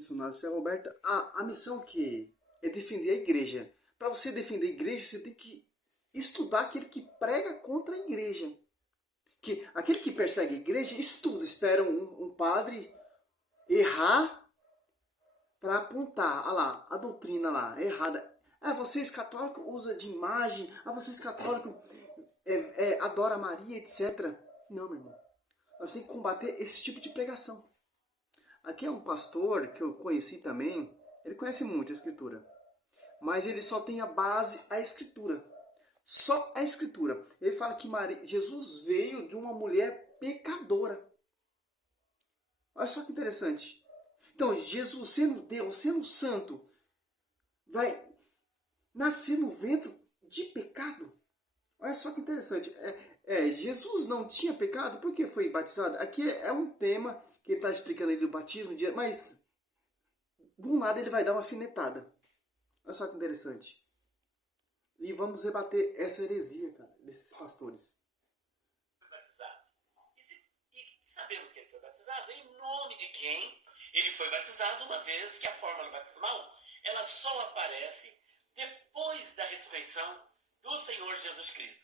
missionário Zé Roberto, a missão que é defender a igreja. Para você defender a igreja, você tem que estudar aquele que prega contra a igreja. Aquele que persegue a igreja estuda, espera um padre errar para apontar, olha lá, a doutrina lá, errada. Vocês católicos usam de imagem, vocês católicos adoram Maria, etc. Não, meu irmão. Nós temos que combater esse tipo de pregação. Aqui é um pastor que eu conheci também, ele conhece muito a Escritura, mas ele só tem a base, a Escritura. Só a Escritura. Ele fala que Jesus veio de uma mulher pecadora. Olha só que interessante. Então, Jesus, sendo Deus, sendo santo, vai nascer no ventre de pecado? Olha só que interessante. Jesus não tinha pecado, por que foi batizado? Aqui é um tema que ele está explicando aí do batismo, mas do nada ele vai dar uma alfinetada. Olha só que interessante. E vamos rebater essa heresia, cara, desses pastores. Batizado. E sabemos que ele foi batizado em nome de quem ele foi batizado, uma vez que a fórmula batismal ela só aparece depois da ressurreição do Senhor Jesus Cristo.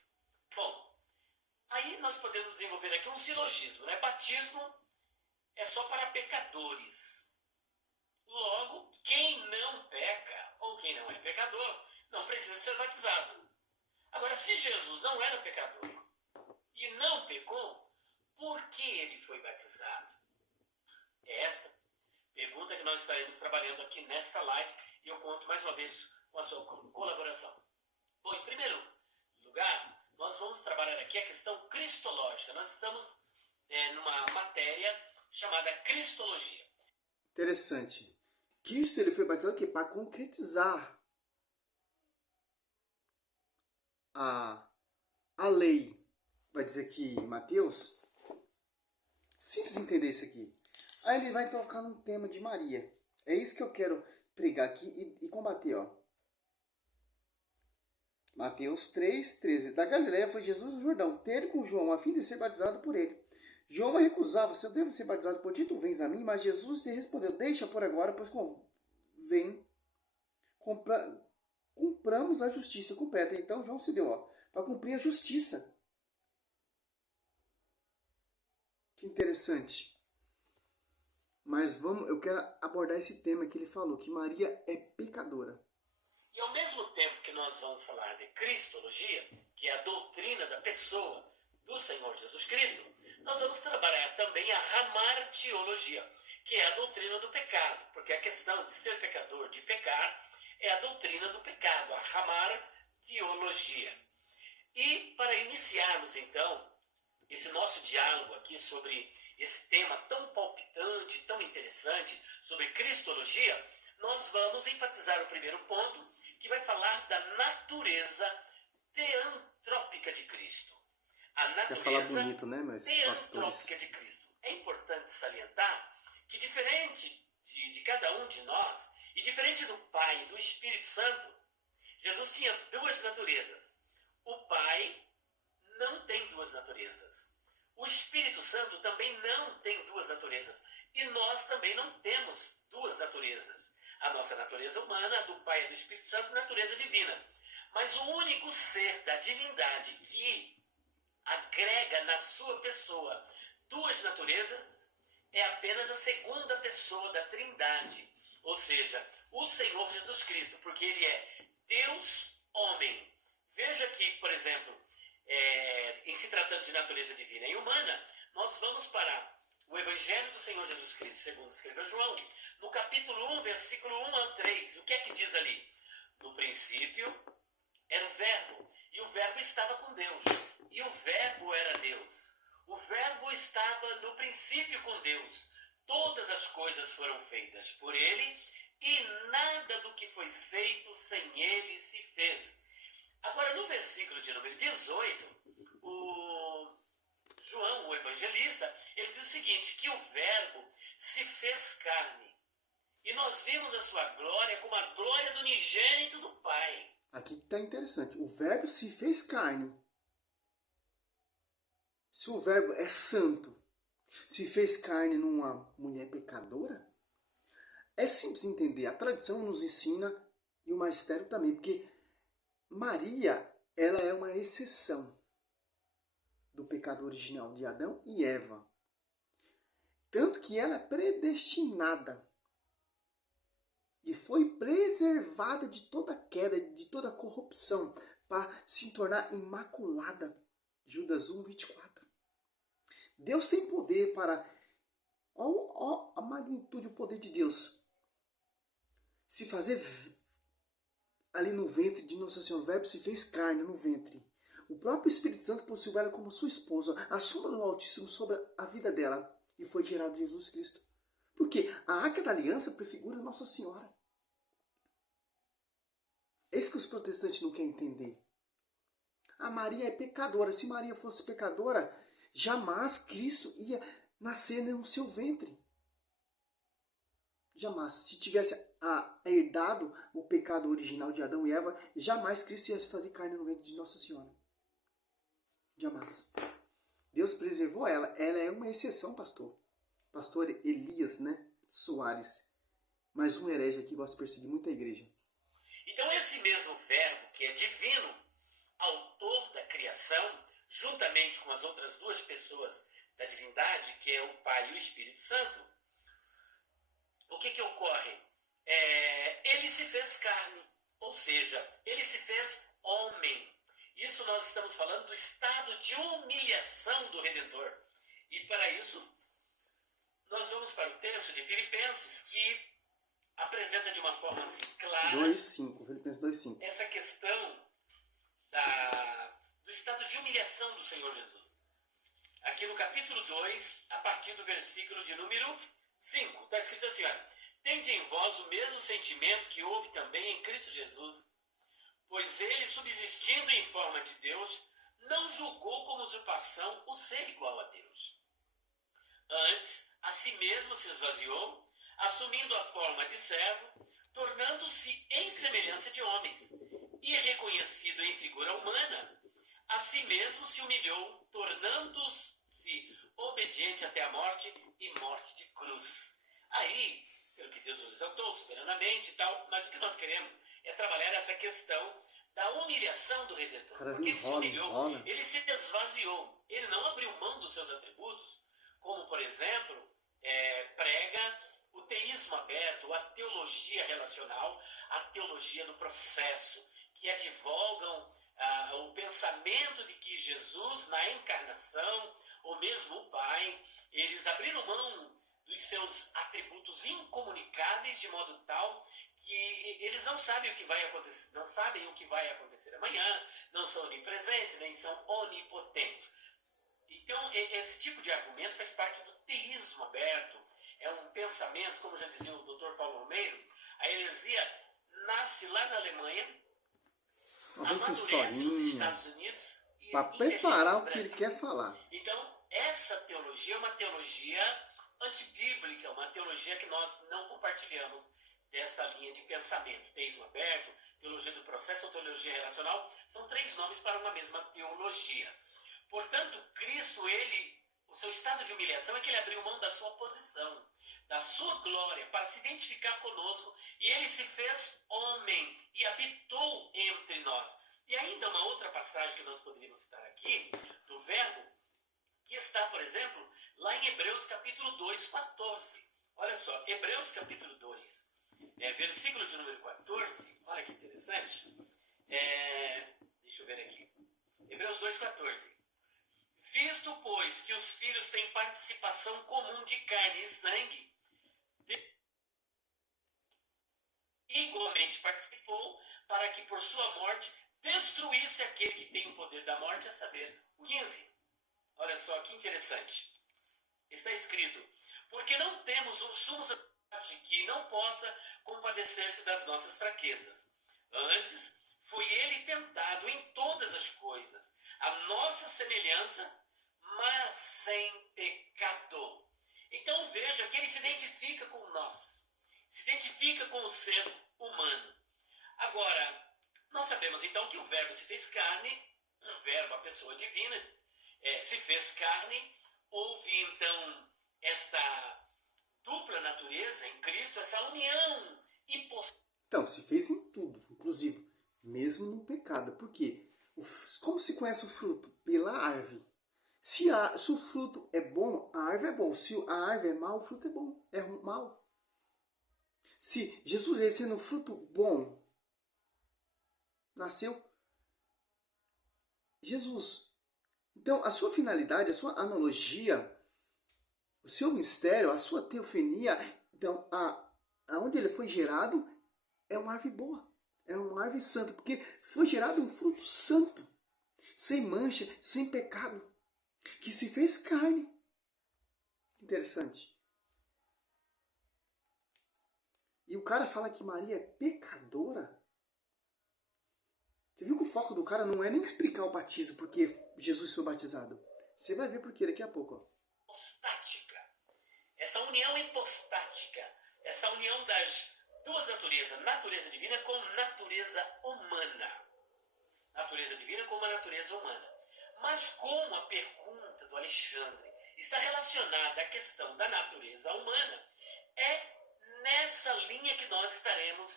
Bom, aí nós podemos desenvolver aqui um silogismo, né? Batismo é só para pecadores. Logo, quem não peca, ou quem não é pecador, não precisa ser batizado. Agora, se Jesus não era pecador e não pecou, por que ele foi batizado? É esta pergunta que nós estaremos trabalhando aqui nesta live e eu conto mais uma vez com a sua colaboração. Bom, em primeiro lugar, nós vamos trabalhar aqui a questão cristológica. Nós estamos numa matéria chamada Cristologia. Interessante. Cristo ele foi batizado aqui para concretizar a lei. Vai dizer aqui Mateus. Simples entender isso aqui. Aí ele vai tocar num tema de Maria. É isso que eu quero pregar aqui e combater, ó. Mateus 3:13. Da Galileia foi Jesus no Jordão, ter com João, a fim de ser batizado por ele. João recusava, se eu devo ser batizado por ti, tu vens a mim? Mas Jesus lhe respondeu, deixa por agora, pois convém cumpramos a justiça completa. Então João se deu, para cumprir a justiça. Que interessante. Mas eu quero abordar esse tema que ele falou, que Maria é pecadora. E ao mesmo tempo que nós vamos falar de Cristologia, que é a doutrina da pessoa do Senhor Jesus Cristo, nós vamos trabalhar também a Hamartiologia, que é a doutrina do pecado, porque a questão de ser pecador, de pecar, é a doutrina do pecado, a Hamartiologia. E para iniciarmos então esse nosso diálogo aqui sobre esse tema tão palpitante, tão interessante, sobre Cristologia, nós vamos enfatizar o primeiro ponto, que vai falar da natureza teantrópica de Cristo. A natureza bonito, né, teantrópica de Cristo. É importante salientar que, diferente de cada um de nós, e diferente do Pai e do Espírito Santo, Jesus tinha duas naturezas. O Pai não tem duas naturezas. O Espírito Santo também não tem duas naturezas. E nós também não temos duas naturezas. A nossa natureza humana, a do Pai e do Espírito Santo, natureza divina. Mas o único ser da divindade que agrega na sua pessoa duas naturezas é apenas a segunda pessoa da Trindade. Ou seja, o Senhor Jesus Cristo, porque ele é Deus homem. Veja que, por exemplo, em se tratando de natureza divina e humana, nós vamos para o Evangelho do Senhor Jesus Cristo, segundo escreveu João, no capítulo 1, versículo 1 a 3. O que é que diz ali? No princípio era o Verbo, e o Verbo estava com Deus, e o Verbo era Deus. O Verbo estava no princípio com Deus. Todas as coisas foram feitas por ele, e nada do que foi feito sem ele se fez. Agora, no versículo de número 18, o João, o evangelista, ele diz o seguinte, que o Verbo se fez carne. E nós vimos a sua glória como a glória do unigênito do Pai. Aqui está interessante. O Verbo se fez carne. Se o Verbo é santo, se fez carne numa mulher pecadora, É simples entender. A tradição nos ensina e o magistério também, porque Maria, ela é uma exceção do pecado original de Adão e Eva. Tanto que ela é predestinada e foi preservada de toda queda, de toda corrupção, para se tornar imaculada. Judas 1, 24. Deus tem poder para... Olha a magnitude, o poder de Deus. Se fazer ali no ventre de Nossa Senhora, o verbo se fez carne no ventre. O próprio Espírito Santo possuiu ela como sua esposa, a sombra do Altíssimo sobre a vida dela. E foi gerado Jesus Cristo. Porque a Arca da Aliança prefigura Nossa Senhora. É isso que os protestantes não querem entender. A Maria é pecadora. Se Maria fosse pecadora, jamais Cristo ia nascer no seu ventre. Jamais. Se tivesse herdado o pecado original de Adão e Eva, jamais Cristo ia fazer carne no ventre de Nossa Senhora. Jamais. Deus preservou ela. Ela é uma exceção, pastor. Pastor Elias, né? Soares. Mais um herege aqui gosta de perseguir muita igreja. Então esse mesmo verbo que é divino, autor da criação, juntamente com as outras duas pessoas da divindade, que é o Pai e o Espírito Santo, o que ocorre? Ele se fez carne, ou seja, ele se fez homem. Isso nós estamos falando do estado de humilhação do Redentor. E para isso, nós vamos para o texto de Filipenses, que apresenta de uma forma assim, clara 2:5, Filipenses 2:5. essa questão do estado de humilhação do Senhor Jesus. Aqui no capítulo 2, a partir do versículo de número 5, está escrito assim, olha, tende em vós o mesmo sentimento que houve também em Cristo Jesus, pois ele, subsistindo em forma de Deus, não julgou como usurpação o ser igual a Deus. Antes, a si mesmo se esvaziou, assumindo a forma de servo, tornando-se em semelhança de homens, e reconhecido em figura humana, a si mesmo se humilhou, tornando-se obediente até a morte e morte de cruz. Aí, pelo que Deus nos exaltou soberanamente e tal, mas o que nós queremos é trabalhar essa questão da humilhação do Redentor. Porque ele se humilhou, ele se esvaziou, ele não abriu mão dos seus atributos, como, por exemplo, prega o teísmo aberto, a teologia relacional, a teologia do processo, que advogam o pensamento de que Jesus, na encarnação, ou mesmo o Pai, eles abriram mão dos seus atributos incomunicáveis de modo tal que eles não sabem o que vai acontecer, não sabem o que vai acontecer amanhã, não são onipresentes, nem são onipotentes. Então, esse tipo de argumento faz parte do teísmo aberto, é um pensamento, como já dizia o Dr. Paulo Romeiro, a heresia nasce lá na Alemanha, amadurece nos Estados Unidos para preparar o que ele quer falar. Então, essa teologia é uma teologia antibíblica, uma teologia que nós não compartilhamos dessa linha de pensamento. Teísmo aberto, teologia do processo ou teologia relacional, são três nomes para uma mesma teologia. Portanto, Cristo, o seu estado de humilhação é que ele abriu mão da sua posição, da sua glória, para se identificar conosco, e ele se fez homem e habitou entre nós. E ainda uma outra passagem que nós poderíamos citar aqui, do verbo, que está, por exemplo, lá em Hebreus capítulo 2, 14. Olha só, Hebreus capítulo 2, versículo de número 14, olha que interessante. Deixa eu ver aqui. Hebreus 2, 14. Visto, pois, que os filhos têm participação comum de carne e sangue, igualmente participou para que por sua morte destruísse aquele que tem o poder da morte, a saber, o 15. Olha só que interessante. Está escrito, porque não temos um sumo sacerdote que não possa compadecer-se das nossas fraquezas. Antes, foi ele tentado em todas as coisas, a nossa semelhança, mas sem pecado. Então veja que ele se identifica com nós, se identifica com o ser humano. Agora, nós sabemos então que o verbo se fez carne, o verbo, a pessoa divina, se fez carne. Houve então esta dupla natureza em Cristo, essa união impossível. Então, se fez em tudo, inclusive, mesmo no pecado. Por quê? Como se conhece o fruto? Pela árvore. Se o fruto é bom, a árvore é bom. Se a árvore é mau, o fruto é bom. É mau. Se Jesus, ele sendo fruto bom, nasceu Jesus. Então, a sua finalidade, a sua analogia, o seu mistério, a sua teofania, então, aonde ele foi gerado, é uma árvore boa. É uma árvore santa, porque foi gerado um fruto santo, sem mancha, sem pecado, que se fez carne. Interessante. E o cara fala que Maria é pecadora. Você viu que o foco do cara não é nem explicar o batismo, porque Jesus foi batizado. Você vai ver por quê daqui a pouco. Hipostática. Essa união hipostática, essa união das duas naturezas, natureza divina com natureza humana. Natureza divina com a natureza humana. Mas como a pergunta do Alexandre está relacionada à questão da natureza humana, é nessa linha que nós estaremos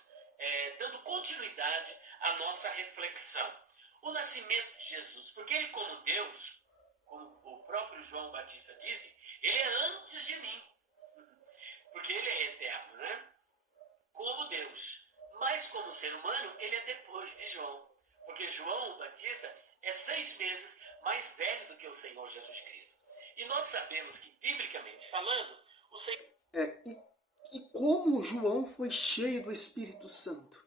dando continuidade à nossa reflexão. O nascimento de Jesus, porque ele como Deus, como o próprio João Batista disse, ele é antes de mim, porque ele é eterno, né? Como Deus. Mas como ser humano, ele é depois de João, porque João Batista é 6 meses mais velho do que o Senhor Jesus Cristo. E nós sabemos que, biblicamente falando, o Senhor... E como João foi cheio do Espírito Santo.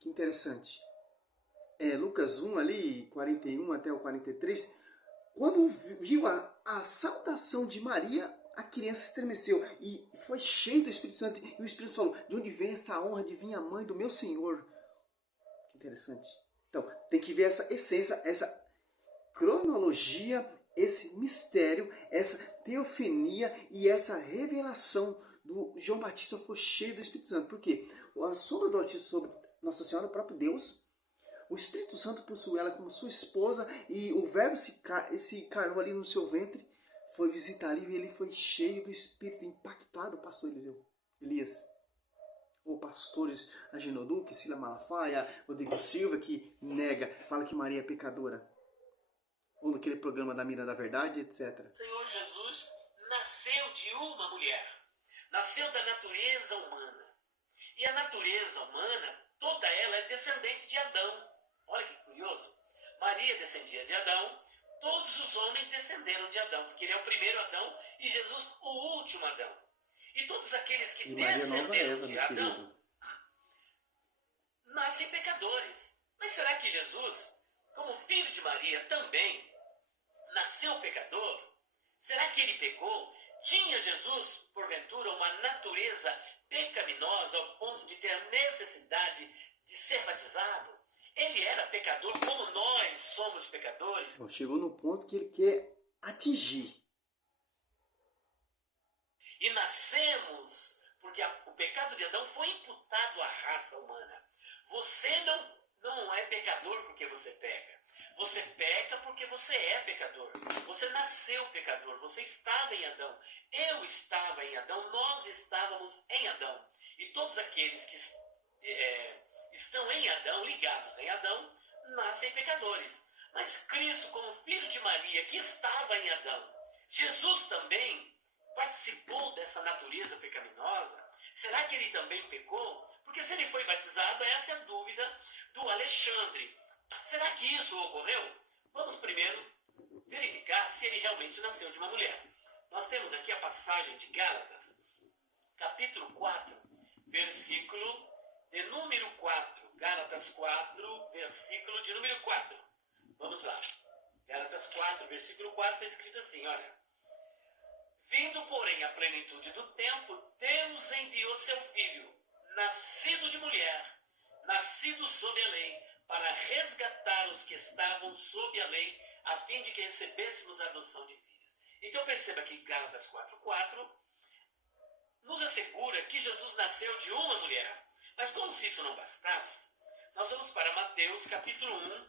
Que interessante. Lucas 1 ali, 41 até o 43, quando viu a saudação de Maria, a criança estremeceu e foi cheio do Espírito Santo. E o Espírito falou, de onde vem essa honra de vir a mãe do meu Senhor? Que interessante. Então, tem que ver essa essência, essa cronologia, esse mistério, essa teofania e essa revelação do João Batista foi cheio do Espírito Santo. Por quê? A sombra do Altíssimo sobre Nossa Senhora, o próprio Deus, o Espírito Santo possuiu ela como sua esposa e o Verbo se encarnou ali no seu ventre, foi visitar ali e ele foi cheio do Espírito, impactado, o pastor Elias. Ou pastores Agenor Duque, Cila Malafaia, Rodrigo Silva, que nega, fala que Maria é pecadora. Ou naquele programa da Mira da Verdade, etc. O Senhor Jesus nasceu de uma mulher, nasceu da natureza humana. E a natureza humana, toda ela é descendente de Adão. Olha que curioso. Maria descendia de Adão, todos os homens descenderam de Adão, porque ele é o primeiro Adão e Jesus o último Adão. E todos aqueles que descenderam de Adão nascem pecadores. Mas será que Jesus, como filho de Maria, também nasceu pecador? Será que ele pecou? Tinha Jesus, porventura, uma natureza pecaminosa ao ponto de ter a necessidade de ser batizado? Ele era pecador como nós somos pecadores? Chegou no ponto que ele quer atingir. E nascemos porque o pecado de Adão foi imputado à raça humana. Você não é pecador porque você peca. Você peca porque você é pecador. Você nasceu pecador. Você estava em Adão. Eu estava em Adão. Nós estávamos em Adão. E todos aqueles que estão em Adão, ligados em Adão, nascem pecadores. Mas Cristo, como filho de Maria, que estava em Adão, Jesus também participou dessa natureza pecaminosa? Será que ele também pecou? Porque se ele foi batizado, essa é a dúvida do Alexandre. Será que isso ocorreu? Vamos primeiro verificar se ele realmente nasceu de uma mulher. Nós temos aqui a passagem de Gálatas, capítulo 4, versículo de número 4. Gálatas 4, versículo de número 4. Vamos lá. Gálatas 4, versículo 4, está escrito assim, olha. Vindo, porém, a plenitude do tempo, Deus enviou seu Filho, nascido de mulher, nascido sob a lei, para resgatar os que estavam sob a lei, a fim de que recebêssemos a adoção de filhos. Então perceba que Gálatas 4:4 nos assegura que Jesus nasceu de uma mulher. Mas como se isso não bastasse, nós vamos para Mateus capítulo 1,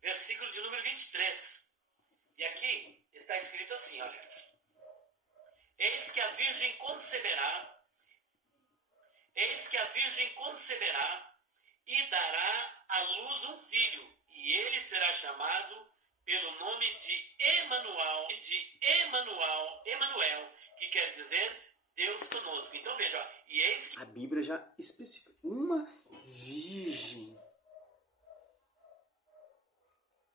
versículo de número 23. E aqui está escrito assim, olha. Eis que a Virgem conceberá, eis que a Virgem conceberá e dará à luz um filho, e ele será chamado pelo nome de Emanuel, que quer dizer Deus conosco. Então veja, ó, e eis que A Bíblia já especifica uma virgem.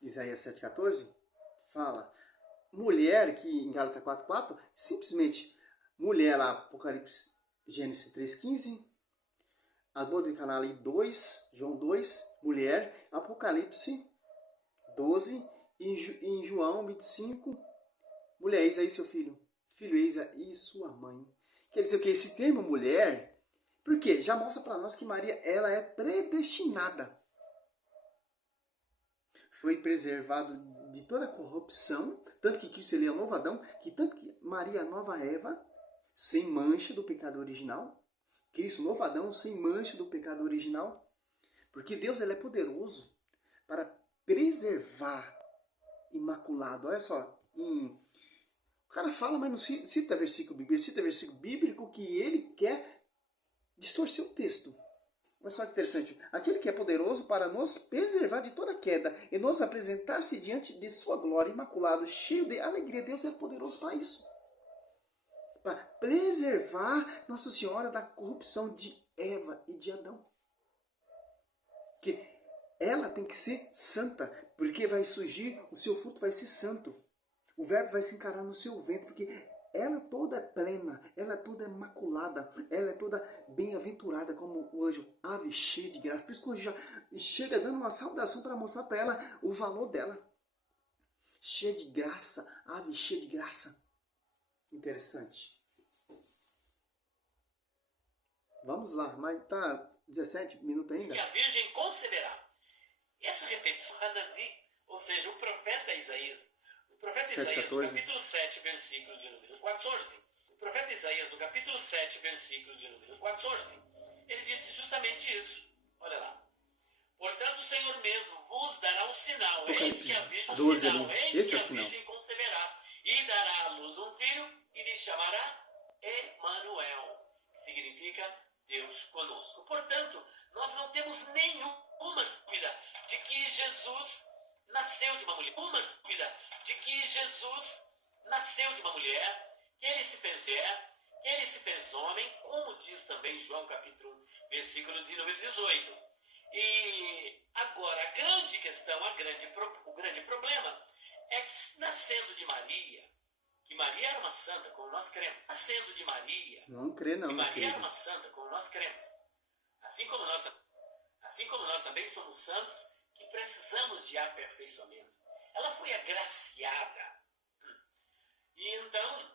Isaías 7,14 fala mulher, que em Gálatas 4,4, simplesmente mulher lá, Apocalipse, Gênesis 3,15, Amor de Canal 2, João 2, mulher, Apocalipse 12, e em João 25, mulher, eis aí seu filho, filho, eis aí sua mãe. Quer dizer o que? Esse termo mulher, por quê? Já mostra para nós que Maria, ela é predestinada. Foi preservado de toda corrupção, tanto que Cristo ele é o novo Adão, que tanto que Maria é a nova Eva, sem mancha do pecado original, Cristo, novo Adão, sem mancha do pecado original, porque Deus ele é poderoso para preservar imaculado. Olha só, o cara fala, mas não cita versículo bíblico, ele cita versículo bíblico que ele quer distorcer o texto. Olha só que interessante. Aquele que é poderoso para nos preservar de toda queda e nos apresentar-se diante de sua glória, imaculado, cheio de alegria. Deus é poderoso para isso. Para preservar Nossa Senhora da corrupção de Eva e de Adão. Que ela tem que ser santa, porque vai surgir, o seu fruto vai ser santo. O verbo vai se encarar no seu ventre, porque ela toda é plena, ela toda é imaculada, ela é toda bem-aventurada, como o anjo, ave cheia de graça. Por isso que o anjo já chega dando uma saudação para mostrar para ela o valor dela. Cheia de graça, ave cheia de graça. Interessante. Vamos lá, mas tá 17 minutos ainda? que a Virgem conceberá. Essa repetição a Davi, ou seja, o profeta Isaías, no capítulo 7, versículo de número 14, o profeta Isaías, no capítulo 7, versículo de número 14, ele disse justamente isso. Olha lá. Portanto, o Senhor mesmo vos dará um sinal. Eis que a Virgem, 12, eis que a Virgem conceberá e dará à luz um filho e lhe chamará Emanuel, que significa Deus conosco. Portanto, nós não temos nenhuma dúvida de que Jesus nasceu de uma mulher. Uma dúvida de que Jesus nasceu de uma mulher, que ele se fez mulher, que ele se fez homem, como diz também João capítulo 1, versículo de número 18. E agora a grande questão, o grande problema é que nascendo de Maria, que Maria era uma santa, como nós cremos, nascendo de Maria, não crê não, que Maria querido. era uma santa, como nós cremos, assim como nós também somos santos, que precisamos de aperfeiçoamento. Ela foi agraciada. E então,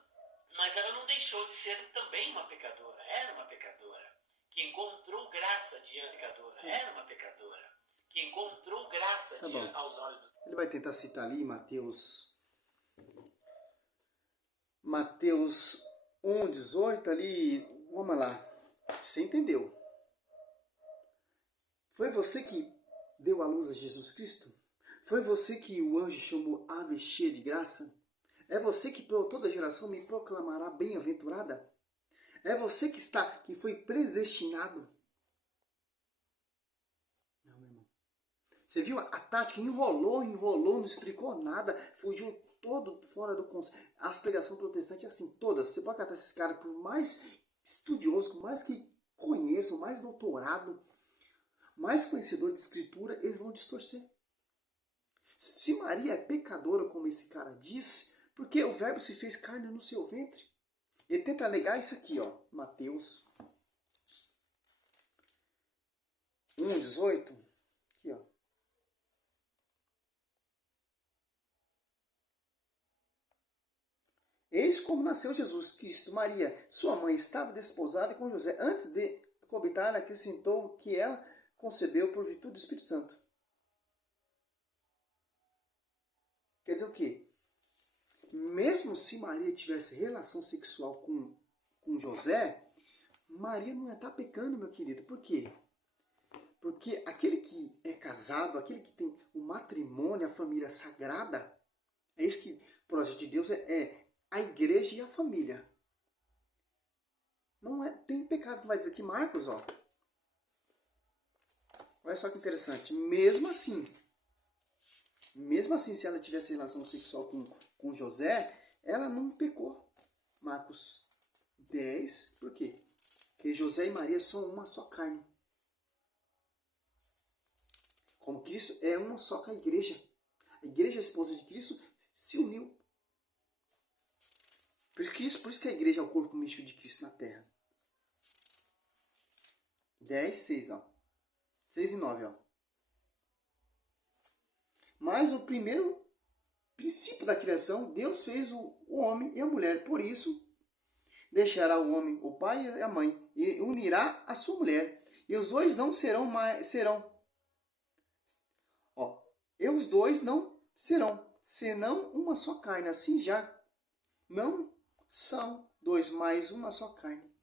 mas ela não deixou de ser também uma pecadora. Era uma pecadora. Que encontrou graça diante da pecadora. Era uma pecadora. Que encontrou graça diante aos olhos dos... Ele vai tentar citar ali Mateus 1,18 ali. Vamos lá. Você entendeu? Foi você que deu à luz a Jesus Cristo? Foi você que o anjo chamou ave cheia de graça? É você que por toda geração me proclamará bem-aventurada? É você que foi predestinado? Não, meu irmão. Você viu a tática? Enrolou, não explicou nada, fugiu todo fora do conceito. As pregações protestantes, assim, todas. Você pode catar esses caras, por mais estudiosos, por mais que conheçam, mais doutorado, mais conhecedor de escritura, eles vão distorcer. Se Maria é pecadora, como esse cara diz, porque o verbo se fez carne no seu ventre. Ele tenta alegar isso aqui, ó, Mateus 1,18. Aqui, ó. Eis como nasceu Jesus Cristo. Maria, sua mãe, estava desposada com José. Antes de coabitar, acrescentou que ela concebeu por virtude do Espírito Santo. Quer dizer o quê? Mesmo se Maria tivesse relação sexual com José, Maria não ia estar pecando, meu querido. Por quê? Porque aquele que é casado, aquele que tem o matrimônio, a família sagrada, é isso que o projeto de Deus é a igreja e a família. Não é, tem pecado que vai dizer que Marcos, ó. Olha só que interessante. Mesmo assim, se ela tivesse relação sexual com José, ela não pecou. Marcos 10, por quê? Porque José e Maria são uma só carne. Como Cristo é uma só com a igreja. A igreja, a esposa de Cristo, se uniu. Por isso que a igreja é o corpo místico de Cristo na terra. 10, 6, ó. 6 e 9, ó. Mas o primeiro princípio da criação, Deus fez o homem e a mulher. Por isso, deixará o homem o pai e a mãe, e unirá a sua mulher. E os dois não serão mais. E os dois não serão, senão uma só carne. Assim já não são dois, mas uma só carne.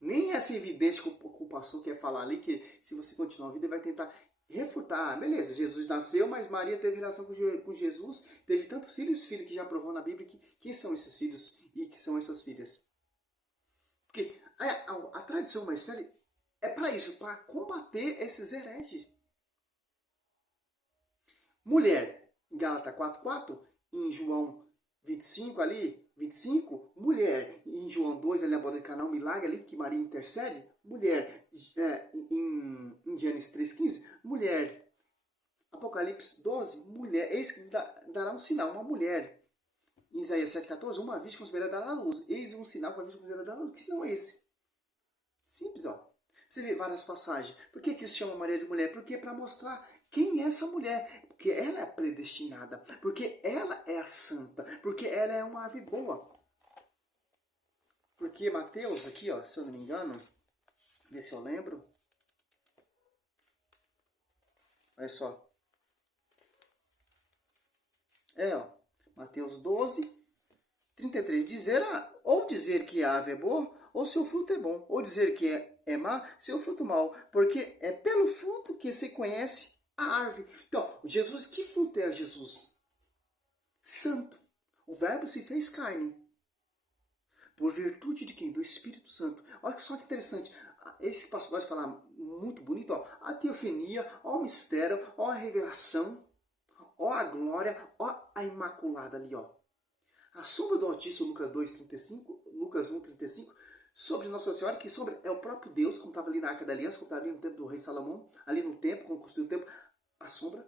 Nem essa evidência que o pastor quer falar ali, que se você continuar a vida, ele vai tentar refutar. Beleza, Jesus nasceu, mas Maria teve relação com Jesus, teve tantos filhos que já provou na Bíblia quem são esses filhos e que são essas filhas. Porque a tradição magistéria é para isso, para combater esses hereges. Mulher, em Gálatas 4:4, em João 25 ali, 25, mulher, em João 2, ali na boda de Caná, um milagre ali, que Maria intercede, mulher, em Gênesis 3:15, mulher, Apocalipse 12, mulher, eis que dará um sinal, uma mulher, em Isaías 7:14, uma virgem considerada dará à luz, eis um sinal para a virgem considerada dará à luz, que sinal é esse? Simples, ó. Você vê várias passagens. Por que Cristo chama Maria de mulher? Porque é para mostrar quem é essa mulher. Porque ela é a predestinada. Porque ela é a santa. Porque ela é uma ave boa. Porque Mateus, aqui, ó, se eu não me engano, vê se eu lembro. Olha só. Ó. Mateus 12:33. Dizer que a ave é boa, ou seu fruto é bom. Ou dizer que é má, seu fruto mau. Porque é pelo fruto que se conhece a árvore. Então, Jesus, que fruto é Jesus? Santo. O verbo se fez carne. Por virtude de quem? Do Espírito Santo. Olha só que interessante. Esse pastor gosta de falar muito bonito. Ó. A teofania, ó o mistério, ó a revelação, ó a glória, ó a imaculada ali. Ó. A sombra do Altíssimo, Lucas 2:35, Lucas 1:35, sobre Nossa Senhora, que sombra é o próprio Deus, como estava ali na Arca da Aliança, como estava ali no tempo do rei Salomão, ali no templo, quando construiu o templo, a sombra.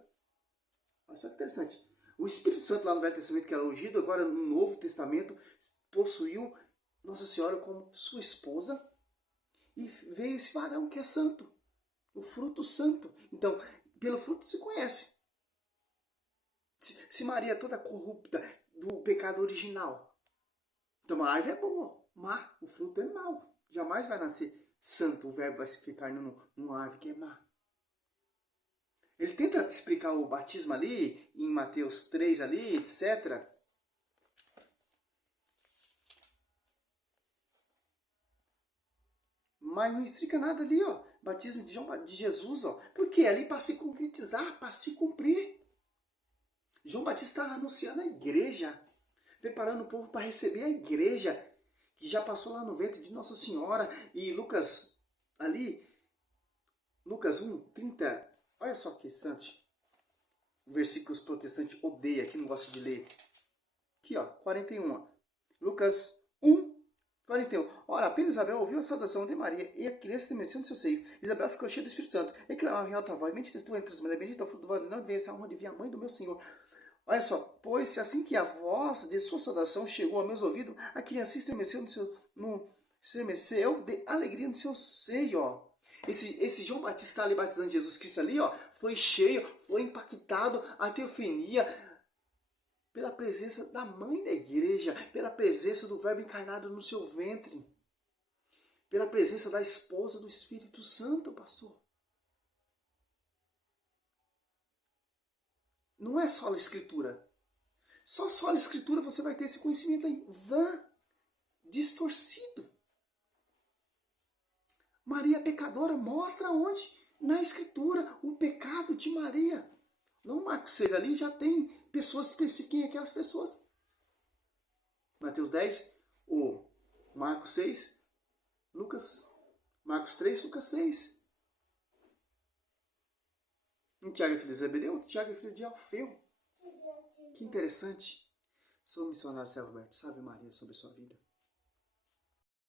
Olha só que interessante. O Espírito Santo lá no Velho Testamento, que era ungido, agora no Novo Testamento, possuiu Nossa Senhora como sua esposa e veio esse varão que é santo, o fruto santo. Então, pelo fruto se conhece. Se Maria é toda corrupta do pecado original, então a árvore é boa, má, o fruto é mau. Jamais vai nascer santo, o verbo vai se ficar numa árvore que é má. Ele tenta explicar o batismo ali, em Mateus 3 ali, etc. Mas não explica nada ali, ó. Batismo de Jesus, ó. Por quê? Ali para se concretizar, para se cumprir. João Batista está anunciando a igreja, preparando o povo para receber a igreja, que já passou lá no ventre de Nossa Senhora. E Lucas, ali, Lucas 1:30, olha só que interessante. O versículo que os protestantes odeiam, que não gostam de ler. Aqui, ó, 41. Ó. Lucas 1:41. Ora, apenas Isabel ouviu a saudação de Maria e a criança estremeceu no seu seio. Isabel ficou cheia do Espírito Santo e clamava em alta voz: bendita tu entre as mulheres, bendita o fruto do ventre, não veio essa alma de vir a mãe do meu Senhor. Olha só, pois se assim que a voz de sua saudação chegou a meus ouvidos, a criança estremeceu estremeceu de alegria no seu seio, ó. Esse João Batista ali batizando Jesus Cristo ali, ó, foi cheio, foi impactado, a teofania, pela presença da mãe da igreja, pela presença do verbo encarnado no seu ventre, pela presença da esposa do Espírito Santo, pastor. Não é só a escritura. Só a escritura você vai ter esse conhecimento aí, distorcido. Maria pecadora mostra onde? Na escritura, o pecado de Maria. No Marcos 6 ali já tem pessoas específicas, quem é aquelas pessoas. Mateus 10, o Marcos 6, Marcos 3, Lucas 6. Um Tiago é filho de Zebedeu, outro Tiago é filho de Alfeu. Que interessante. Sou missionário Céu Roberto. Salve Maria sobre a sua vida.